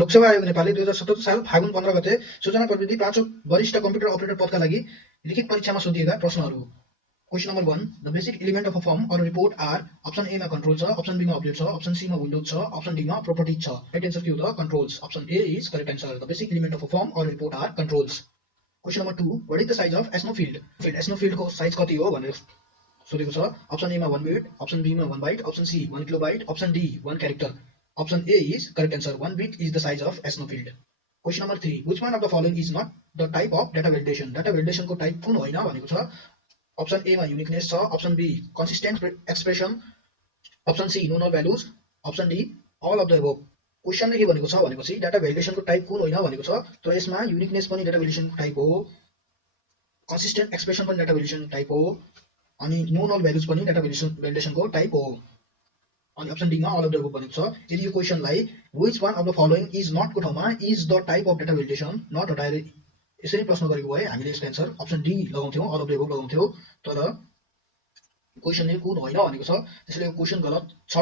लोकसेवा आयोग नेपालले 2077 साल फागुन 15 गते सूचना प्रविधि 5औं वरिष्ठ कम्प्युटर अपरेटर पदका लागि लिखित परीक्षामा सोधिएका प्रश्नहरू। Question number 1, the basic element of a form or report are option A मा कन्ट्रोल छ, अप्सन बी मा अपडेट छ, अप्सन सी मा विन्डोज छ, अप्सन डी मा प्रोपर्टिज छ। राइट एन्सर के हो त controls. Option A is correct answer. The basic element of a form or report are controls. Question number 2, what is the size of snow field? एस्नो फिल्डको size कति हो भनेर सोधेको छ। अप्सन ए मा 1 बिट, अप्सन बी मा 1 byte, option C 1 kilobyte, option D 1 character. Option A is correct answer. 1 bit is the size of snow field. Question number 3, which one of the following is not the type of data validation? Data भ्यालिडेसनको type कुन होइन भनेको छ। Option A मा uniqueness छ, option B consistent expression, option C no null values, option D all of the above. क्वेसनले के भनेको छ भनेपछि डाटा भ्यालिडेसनको टाइप कुन होइन भनेको छ। तर यसमा युनिकनेस पनि डाटा भ्यालिडेसनको टाइप हो, कन्सिस्टेन्ट एक्सप्रेसन पनि डाटा भ्यालिडेसनको टाइप हो, अनि नो नल भ्यालुज पनि डाटा भ्यालिडेसनको टाइप हो। अनि अप्सन डी मा अल अफ द एबोभ भनेको छ। यदि यो क्वेसनलाई which one of the following is not को ठाउँमा is the type of data validation not हटाएर यसरी प्रश्न गरेको भए हामीले यसको एन्सर अप्सन डी लगाउँथ्यौँ, अल अफ द एबोभ लगाउँथ्यौँ। तर क्वेसनले कुन होइन भनेको छ, त्यसैले यो क्वेसन गलत छ।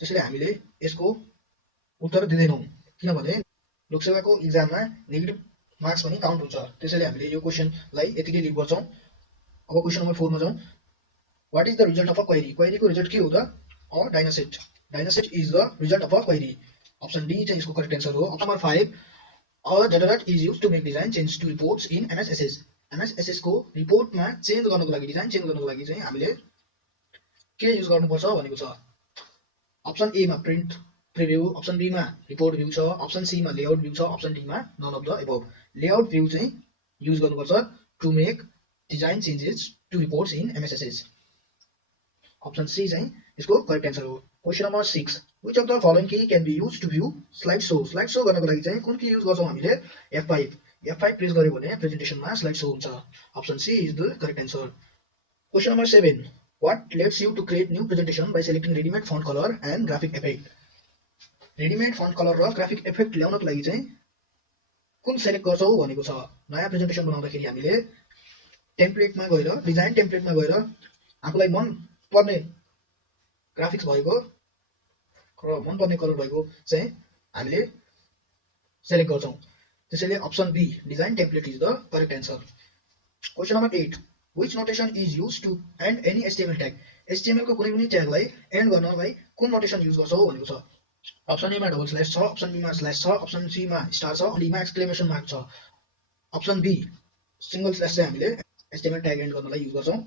त्यसैले हामीले यसको उत्तर दिँदैनौँ, किनभने लोकसेवाको इक्जाममा नेगेटिभ मार्क्स पनि काउन्ट हुन्छ। त्यसैले हामीले यो क्वेसनलाई यतिकै लिभ गर्छौँ। अब क्वेसन नम्बर 4 मा जाउँ। What is the result of a query? क्वेरीको रिजल्ट के हो त? A dynaset. Dynaset is the result of a query. Option D चाहिँ यसको करेक्ट एन्सर हो। Option number 5, a database is use to make design change to reports in MS Access. MS Access को रिपोर्टमा change गर्नको लागि, डिजाइन चेन्ज गर्नको लागि चाहिँ हामीले के युज गर्नुपर्छ भनेको छ। अप्सन ए मा प्रिन्ट प्रिभ्यू, अप्सन बी मा रिपोर्ट भ्यू छ, अप्सन सी मा लेआउट भ्यू छ, अप्सन डी मा none of the above. Layout view चाहिँ युज गर्नुपर्छ to make design changes to reports in MS Access. Option C चाहिँ यसको करेक्ट एन्सर हो। Question number 6, which of the following key can be used to view slide show? Slide show गर्नको लागि चाहिँ कुन की use गर्छौँ हामीले? F5। F5 प्रेस गर्यो भने प्रेजेन्टेसनमा स्लाइड शो हुन्छ। Option C is the correct answer. Question number 7, what lets you to create new presentation by selecting ready-made font color and graphic effect? Readymade font colour र graphic effect ल्याउनको लागि चाहिँ कुन select गर्छौ भनेको छ। नयाँ प्रेजेन्टेसन बनाउँदाखेरि हामीले टेम्प्लेटमा गएर, डिजाइन टेम्प्लेटमा गएर आफूलाई मन पर्ने ग्राफिक्स भएको र मन पर्ने कलर भएको चाहिँ हामीले सेलेक्ट गर्छौँ। त्यसैले option B design template is the correct answer. Question number 8, which notation is used to end any HTML tag? HTML को कुनै पनि ट्यागलाई एन्ड गर्नलाई कुन नोटेसन युज गर्छौ भनेको छ। अप्सन ए मा डबल स्ल्यास छ, अप्सन बी मा स्ल्यास छ, अप्सन सी मा स्टार छ, डी मा एक्सक्लेमेसन मार्क छ। अप्सन बी सिंगल स्ल्यास चाहिँ हामीले HTML ट्याग एन्ड गर्नलाई युज गर्छौँ।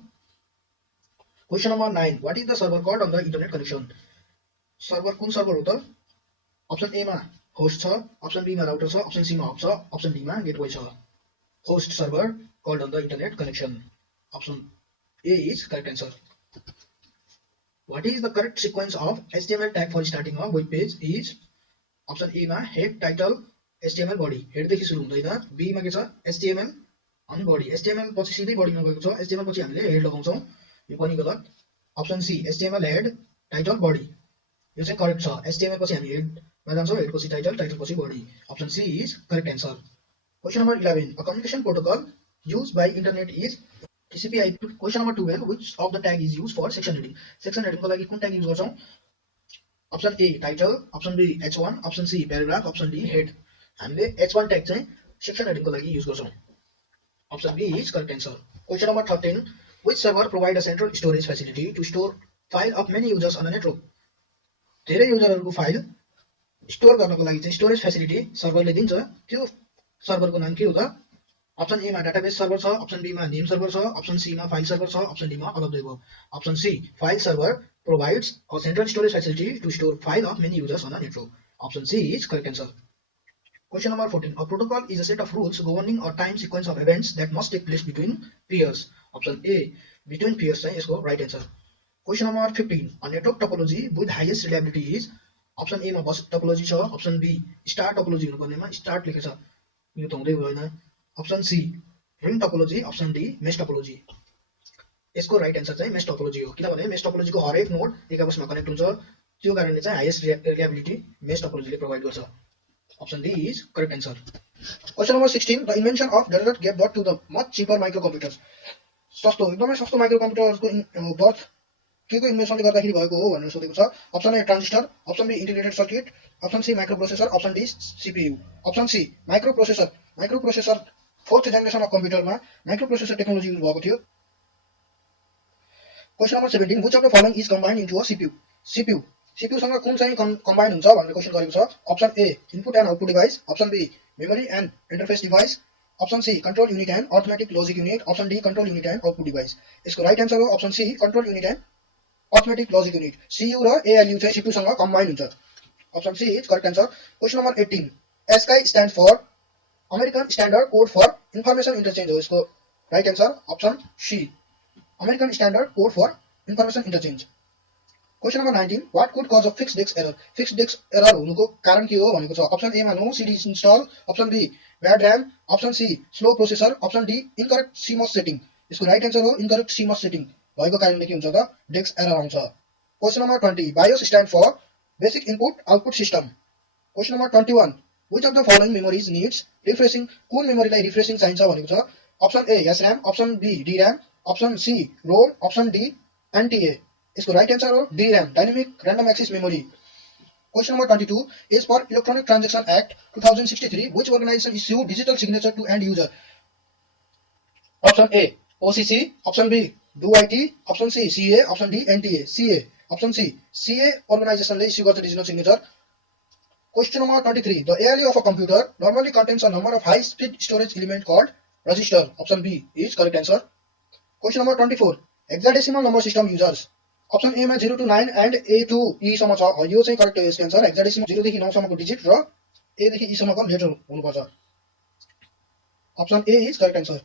Question number 9, what is the server called on the internet connection? Server कुन सर्भर हो त? अप्सन ए मा होस्ट छ, अप्सन बी मा राउटर छ, अप्सन सी मा हब छ, अप्सन डी मा गेटवे छ। Host server called on the internet connection. Option A is correct answer. What is the correct sequence of HTML tag for starting a web page is? Option A मा head title HTML body, head देखि सुरु हुँदैन। B मा के छ HTML अनि body, HTML पछि सिधै body मा गएको छ, HTML पछि हामीले head लगाउँछौँ, यो पनि गलत। Option C HTML head title body, यो चाहिँ करेक्ट छ। HTML पछि हामी head मा जान्छौँ, head पछि title, title पछि body। Option C is correct answer. Question number 11, a communication protocol used by internet is TCP/IP। Question number 12, which of the tag is used for section heading? Section heading को लागि कुन tag use गर्छौं? Option A title, option B H1, option C paragraph, option D head. हामीले H1 tag चाहिँ section heading को लागि use गर्छौं। Option B is correct answer. Question number 13, which server provide a central storage facility to store file of many users on a network? धेरै युजरहरुको file store गर्नको लागि चाहिँ storage facility सर्भरले दिन्छ, त्यो सर्भरको नाम के हो त? अप्सन ए मा डाटाबेस सर्भर छ, अप्सन बी मा नेम सर्भर छ, अप्सन सी मा फाइल सर्भर छ, अप्सन डी मा all of the above. Option C file server provides a central storage facility to store file of many users on a network. Option C is correct answer. Question number 14, a protocol is a set of rules governing a time sequence of events that must take place between peers. Option A between peers चाहिँ यसको right answer. Question number 15, a network topology with highest reliability is? Option A मा bus topology छ, option B star topology हुनुपर्नेमा star लेखेको छ, यो त हुँदै भएन। Option C ring topology, option D mesh topology. यसको राइट एन्सर चाहिँ मेश टोपोलोजी हो, किनभने मेश टोपोलोजीको हरेक नोड एक आपसमा कनेक्ट हुन्छ, त्यो कारणले चाहिँ हाईएस्ट रिलायबिलिटी मेश टोपोलोजीले प्रोवाइड गर्छ। Option D is correct answer. Question number 16, the invention of database gave birth to the much cheaper micro computers. सस्तो, एकदमै सस्तो माइक्रो कम्प्युटरको बर्थ के को इन्भेन्सनले गर्दाखेरि भएको हो भनेर सोधेको छ। Option A transistor, option B integrated circuit, option C microprocessor, option D CPU. Option C microprocessor fourth generation of कम्प्युटरमा माइक्रो प्रोसेसर टेक्नोलोजी युज भएको थियो। Question number 17 which of the following is combined into a CPU सँग कुन चाहिँ combine हुन्छ भनेर question गरेको छ। Option A input and output device, option B memory and interface device, option C control unit and arithmetic logic unit, option D control unit and output device. यसको right answer हो option C control unit and arithmetic logic unit. CU र ALU चाहिँ CPU सँग combine हुन्छ। Option C is correct answer. Question number 18 ASCII stands for American standard code for information interchange हो। यसको right answer option C American standard code for information interchange. Question number 19 what could cause a fixed disk error हुनुको कारण के हो भनेको छ। Option A मा no CD install, option B bad RAM, option C slow processor, option D incorrect CMOS setting. यसको right answer हो incorrect CMOS setting भएको कारणले के हुन्छ त डिस्क एरर आउँछ। Question number 20 BIOS stand for basic input output system. Question number 21 which of the following memories needs refreshing कुन मेमोरीलाई रिफ्रेशिङ चाहिन्छ भनेको छ। Option A SRAM, option be डीरैम, option C ROM, option D NTA. इसको right answer हो DRAM dynamic random access memory. Question number 22 as per electronic transaction act 2063 which organisation issued digital signature to end user. Option A OCC, option B DOIT, option C CA, option D NTA। CA option C CA organisation ले issue गर्छ digital signature. Question number 23 the ALU of a computer normally contains a number of high speed storage element called register। Option B is correct answer. Question number 24 hexadecimal number system users. Option A मा 0 to 9 and A to E सम्म छ। यो चाहिँ correct हो यसको answer. Hexadecimal 0 देखि 9 सम्मको digit र A देखि E सम्मको लेटर हुनुपर्छ। Option A is correct answer.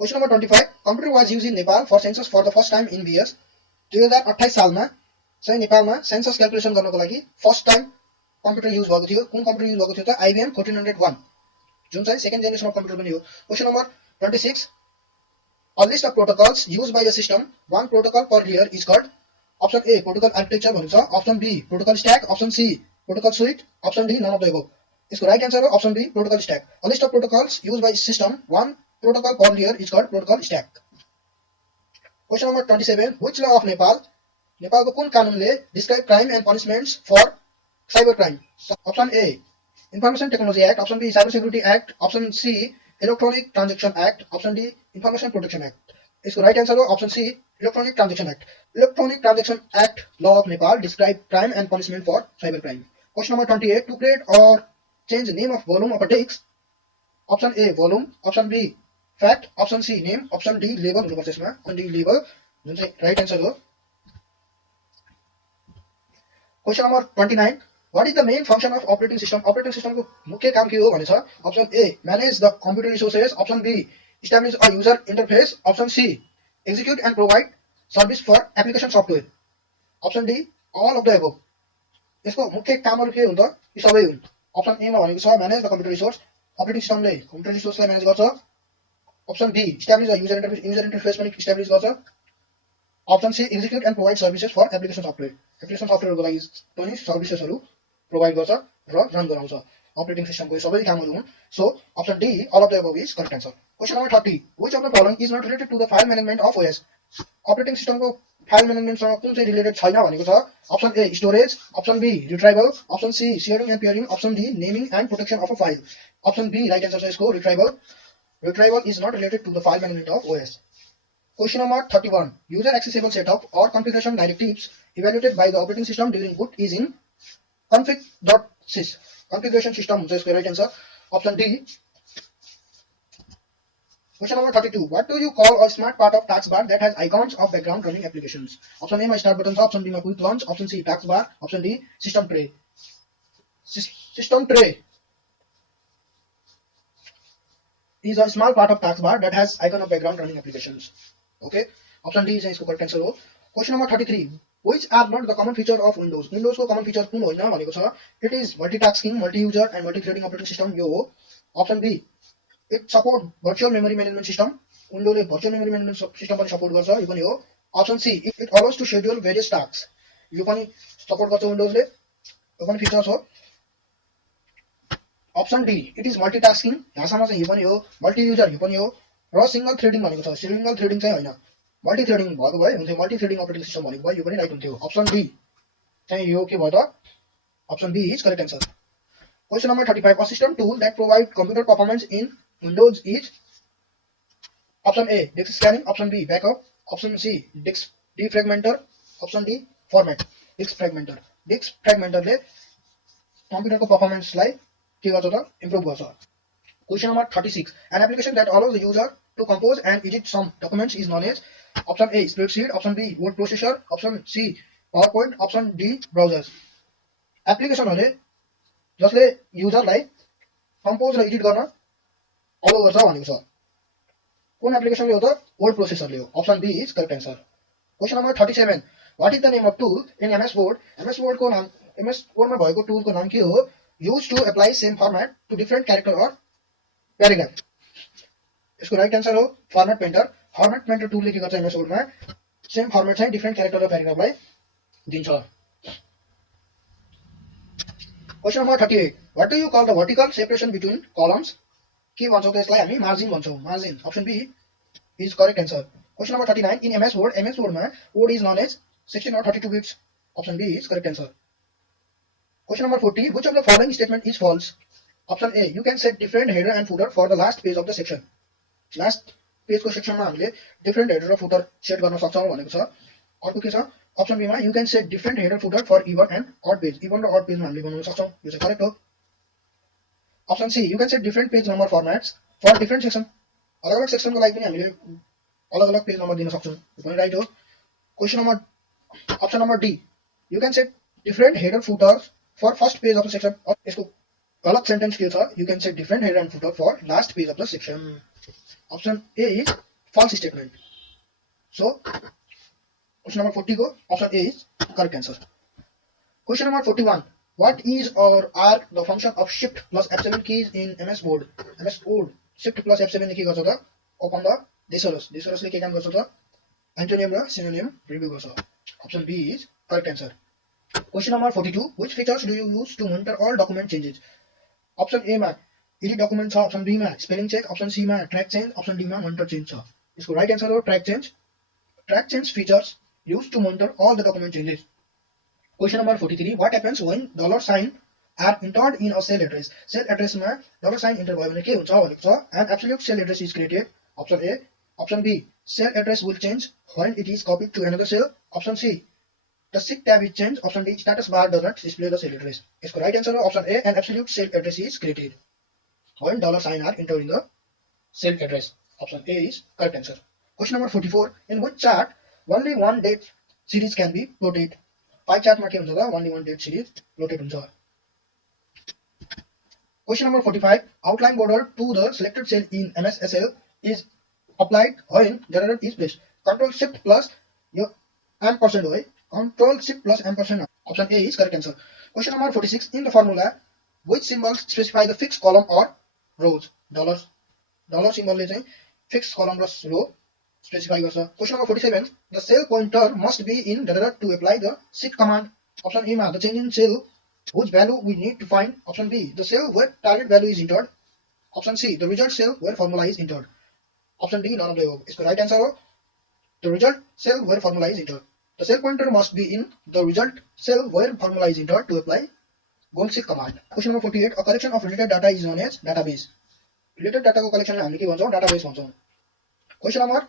Question number 25 computer was used in Nepal for census for the first time in BS। 2028 सालमा चाहिँ नेपालमा सेन्सस क्याल्कुलेसन गर्नको लागि फर्स्ट टाइम कम्प्युटर युज भएको थियो। कुन कम्प्युटर युज भएको थियो त IBM 1401 जुन चाहिँ सेकेन्ड जेनेरेसन अफ कम्प्युटर पनि हो। Question number 26 A list of protocols used by a system, one protocol per layer is called। Option A protocol architecture भन्छ, option B protocol stack, option C protocol suite, option D none of the above। इसको right answer हो option B protocol stack। A list of protocols used by a system, one protocol per layer is called protocol stack। Question number 27 which law of Nepal नेपालको कुन कानुनले describe crime and punishments for cyber crime। Option A Information Technology Act, option B Cyber Security Act, option C electronic transaction act, option D information protection act. इसको right answer हो option C electronic transaction act. Electronic transaction act law of Nepal describe crime and punishment for cyber crime. Question number 28 to create or change name of volume of a text. Option A volume, option B fact, option C name, option D label हुनुपर्छ यसमा। Option D label जुन चाहिँ right answer हो। Question number 29 What is the main function of operating system? Operating system को मुख्य काम के हो भनेछ। Option A manage the computer resources, option B establish a user interface, option C execute and provide service for application software, option D all of the above. यसको मुख्य कामहरु के हुन्छ यी सबै हुन्। ऑप्शन ए मा भनेको छ manage the computer resource, operating सिस्टमले कम्प्युटर रिसोर्सलाई म्यानेज गर्छ। Option B establish a user interface पनि एस्टैब्लिश गर्छ। Option C execute and provide services for application software, application सफ्टवेयरको लागि पनि सर्भिसेसहरु प्रोवाइड गर्छ र रन गराउँछ। अपरेटिङ सिस्टमको सबै कामहरु हुन्। So option D all of the above is correct answer. Question number 30 which of the following is not related to the file management of OS। Operating सिस्टमको फाइल मैनेजमेन्टसँग कुन चाहिँ रिलेटेड छैन भनेको छ। Option A storage, option B retrieval, option C sharing and pairing, option D naming and protection of a file. Option B right answer छ यसको retrieval. Retrieval is not related to the file management of OS। Question number 31 user accessible setup or configuration directives evaluated by the operating system during boot is in config.sys। configuration system हुन्छ यसको right answer option D. Question number 32 what do you call a smart part of task bar that has icons of background running applications. Option A मा start button छ, option B मा quick launch, option C task bar, option D system tray. System tray is a small part of taskbar that has icon of background running applications। Okay, option D is इसको correct answer हो। Question number 33 which are not the common feature of Windows। Windows को common feature कुन होइन भनेको छ। It is multitasking, multi-user and multi-threading operating system यो हो। Option B it support virtual memory management system। Windows ले virtual memory management system पनि support गर्छ यो पनि हो। Option C it allows to schedule various tasks यो पनि सपोर्ट गर्छ Windows ले, यो पनि फिचर हो। ऑप्शन डी इट इज मल्टीटास्किङ यहाँसम्म चाहिँ यो पनि हो। मल्टी युजर यो पनि हो र सिंगल थ्रेडिङ भनेको छ। सिंगल थ्रेडिङ चाहिँ होइन। मल्टिथ्रेडिङ भएको भए हुन्थ्यो, मल्टिथ्रेडिङ अपरेटिङ सिस्टम भनेको भए यो पनि राइट हुन्थ्यो। अप्सन बी चाहिँ यो के भयो त, option B is correct answer. Question number 35, a system tool that provide computer performance in Windows is option A disk scanning, option B backup, option C disk defragmenter, option D format। disk fragmenter ले कम्प्युटरको पर्फर्मेन्सलाई के गर्छ त, improve गर्छ। Question number 36, an application that allows the user to compose and edit some documents is known as option A spreadsheet, option B word processor, option C PowerPoint, option D browsers। एप्लिकेसनहरुले जसले युजरलाई compose र edit गर्न allow गर्छ भनेको छ, कुन एप्लिकेसनले हो त, word प्रोसेसरले हो। Option B is correct answer. Question number 37, what is the name of tool in MS Word. MS वर्डमा भएको टुलको नाम के हो, use to apply same format to different character or paragraph. यसको राइट एन्सर हो फर्मेट पेन्टर। फर्मेट पेन्टर टुलले के गर्छ, एमएस वर्डमा सेम फर्मेट चाहिँ डिफरेन्ट क्यारेक्टर र प्याराग्राफलाई दिन्छ। Question number 38, what do you call the vertical separation between columns. के भन्छौँ त यसलाई हामी, मार्जिन भन्छौँ, margin. Option B is correct answer. Question number 39, in MS वर्डमा word is known as 16 or 32 bits. Option B is correct answer. Question number 40, which of the following statement is false. Option A you can set different header and footer for the last page of the section. Last पेजको सेक्सनमा हामीले different header र footer set गर्न सक्छौँ भनेको छ। अर्को के छ, अप्सन बीमा you can set different header footer for even and odd page. Even र अड पेजमा हामीले बनाउन सक्छौँ, यो चाहिँ करेक्ट हो। Option C you can set different page number formats for different section. अलग अलग सेक्सनको लागि पनि हामीले अलग अलग पेज नम्बर दिन सक्छौँ, यो पनि राइट हो। Question number option number D you can set different header footer for first page of the section. यसको गलत सेन्टेन्स के छ, you can set different header and footer for last page of the section. Option A is false statement. So question number 40 को option A is correct answer. Question number 41, what is or are the function of shift plus F7 keys in MS Word। MS Word shift plus F7 ले के गर्छ त, open the thesaurus। thesaurus ले के काम गर्छ त, एन्टोनिम र सिनोनिम रिभ्यू गर्छ। Option B is correct answer. Question number 42, which features do you use to monitor all document changes। Option A मा एडिट डकुमेन्ट छ, अप्सन बी मा स्पेलिङ चेक, अप्सन सी मा ट्र्याक चेन्ज, अप्सन डी मा monitor change छ। यसको right answer हो track change. Track change features used to monitor all the document changes। Question number 43, what happens when $sign are entered in a cell address। cell address मा $sign enter भयो भने के हुन्छ भनेको छ, an absolute cell address is created। Option A। Option B, cell address will change when it is copied to another cell। Option C, the SIG tab is changed। Option D, status bar does not display the cell address। इसको right answer हो option A, an absolute cell address is created when $sign are entered in the cell address। Option A is correct answer। Question number 44, in which chart only one date series can be plotted। पाई चार्टमा के हुन्छ त, only one date series plotted हुन्छ। Question number 45, outline border to the selected cell in MS Excel is applied when general is placed। Control Shift plus यो ampersand हो है, Control Shift plus ampersand। Option A is correct answer। Question number 46, in the formula which symbols specify the fixed column or rows। Dollar सिम्बलले चाहिँ fix column र row specify गर्छ। Question number 47, the cell pointer must be in to apply the SIG command। Option A मा the change in cell whose value we need to find। Option B, the cell where target value is entered। Option C, the result cell where formula is entered। Option D, none of the above। इसको right answer हो the result cell where formula is entered। The cell pointer must be in the result cell where formula is entered to apply SIG command। Question number 48, a collection of related data is known as database। related data को collectionलाई हामीले के भन्छौँ, database भन्छौँ। Question number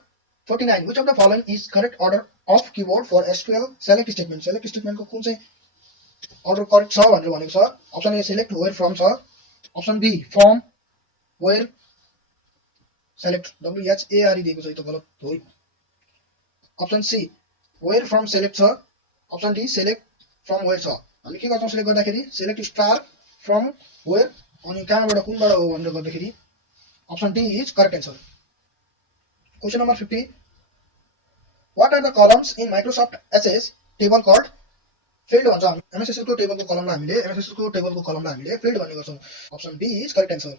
49, which of the following is correct order of keyboard for SQL select statement। select statement को कुन चाहिँ order correct छ भनेर भनेको छ। Option A select where from छ। Option B from where select WHARE दिएको छ, यो त गलत हो। Option C where from select छ। Option D select from where छ। हामी के गर्छौं सिलेक्ट गर्दाखेरि, select star from where अनि कहाँबाट कुनबाट हो भनेर गर्दाखेरि option D is correct answer. Question number 50, what are the columns in Microsoft SS table called field भन्छ। MS Excel को टेबलको कलमलाई हामीले field भन्ने गर्छौं। Option B is correct answer.